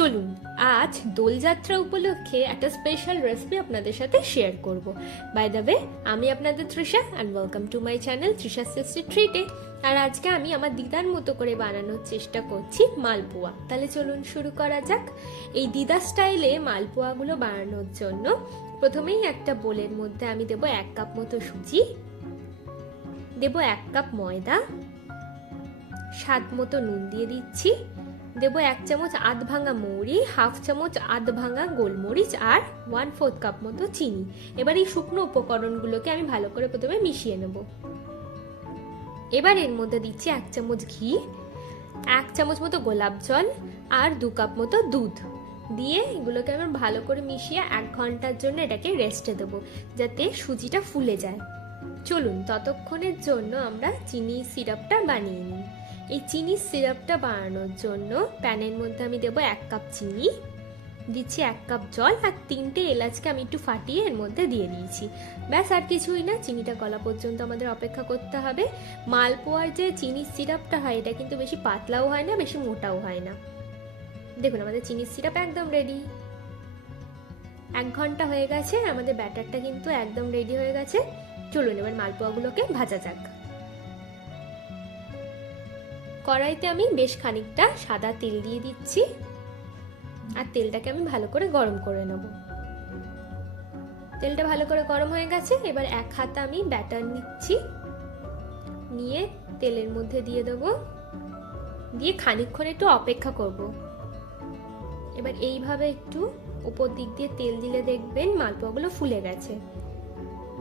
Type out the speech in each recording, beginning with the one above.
চলুন আজ দোলযাত্রা উপলক্ষে একটা স্পেশাল রেসিপি আপনাদের সাথে শেয়ার করব। বাই দ্য ওয়ে, আমি আপনাদের Trisha and welcome to my channel Trisha tasty ট্রিটে। আর আজকে আমি আমার দিদার মতো করে বানানোর চেষ্টা করছি মালপোয়া। তাহলে চলুন শুরু করা যাক। এই দিদা স্টাইলে মালপোয়াগুলো বানানোর জন্য প্রথমেই একটা বোলের মধ্যে আমি দেবো 1 কাপ মতো সুজি, দেবো 1 কাপ ময়দা, স্বাদ মতো নুন দিয়ে দিচ্ছি, দেবো 1 চামচ আধ ভাঙা মৌরি, 1/2 চামচ আধ ভাঙা গোলমরিচ আর 1/4 কাপ মতো চিনি। এবার এই শুকনো উপকরণগুলোকে আমি ভালো করে প্রথমে মিশিয়ে নেব। এবার এর মধ্যে দিচ্ছি 1 চামচ ঘি, 1 চামচ মতো গোলাপ জল আর 2 কাপ মতো দুধ দিয়ে এগুলোকে আমি ভালো করে মিশিয়ে 1 ঘন্টার জন্য এটাকে রেস্টে দেবো, যাতে সুজিটা ফুলে যায়। চলুন ততক্ষণের জন্য আমরা চিনি সিরাপটা বানিয়ে নিই। এই চিনি সিরাপটা বানানোর জন্য প্যানের মধ্যে আমি দেবো 1 কাপ চিনি, দিচ্ছি 1 কাপ জল আর 3টে এলাচকে আমি একটু ফাটিয়ে এর মধ্যে দিয়ে দিয়েছি। ব্যাস, আর কিছুই না, চিনিটা গলা পর্যন্ত আমাদের অপেক্ষা করতে হবে। মালপোয়ার যে চিনির সিরাপটা হয় এটা কিন্তু বেশি পাতলাও হয় না, বেশি মোটাও হয় না। দেখুন আমাদের চিনির সিরাপ একদম রেডি। 1 ঘন্টা হয়ে গেছে, আমাদের ব্যাটারটা কিন্তু একদম রেডি হয়ে গেছে। চলুন এবার মালপোয়াগুলোকে ভাজা যাক। কড়াইতে আমি বেশ খানিকটা সাদা তেল দিয়ে দিচ্ছি আর তেলটাকে আমি ভালো করে গরম করে নেব। তেলটা ভালো করে গরম হয়ে গেছে, এবার 1 হাতা আমি ব্যাটার নিচ্ছি, নিয়ে তেলের মধ্যে দিয়ে দেবো, দিয়ে খানিকক্ষণ একটু অপেক্ষা করব। এবার এইভাবে একটু উপর দিক দিয়ে তেল দিলে দেখবেন মালপোয়াগুলো ফুলে গেছে।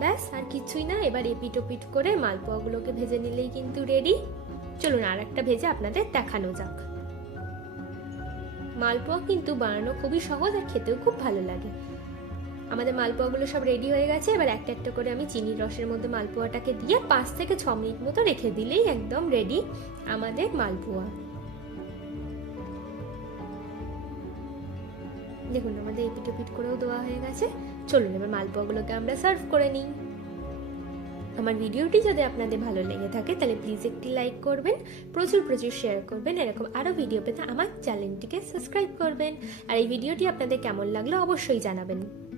ব্যাস, আর কিছুই না। এবার এপিট ওপিট করে মালপোয়াগুলোকে ভেজে নিলেই কিন্তু রেডি। চলুন আর একটা ভেজে আপনাদের দেখানো যাক। মালপোয়া কিন্তু বানানো খুবই সহজ আর খেতেও খুব ভালো লাগে। আমাদের মালপোয়াগুলো সব রেডি হয়ে গেছে। এবার একটা একটা করে আমি চিনির রসের মধ্যে মালপোয়াটাকে দিয়ে 5 থেকে 6 মিনিট মতো রেখে দিলেই একদম রেডি আমাদের মালপোয়া। দেখুন আমাদের এপিট ওপিট করেও দেওয়া হয়ে গেছে। চলুন এবার মালপোয়াগুলোকে আমরা সার্ভ করে নিই। আমার ভিডিওটি যদি আপনাদের ভালো লেগে থাকে তাহলে প্লিজ একটি লাইক করবেন, প্রচুর শেয়ার করবেন। এরকম আরও ভিডিও পেতে আমার চ্যানেলটিকে সাবস্ক্রাইব করবেন। আর এই ভিডিওটি আপনাদের কেমন লাগলো অবশ্যই জানাবেন।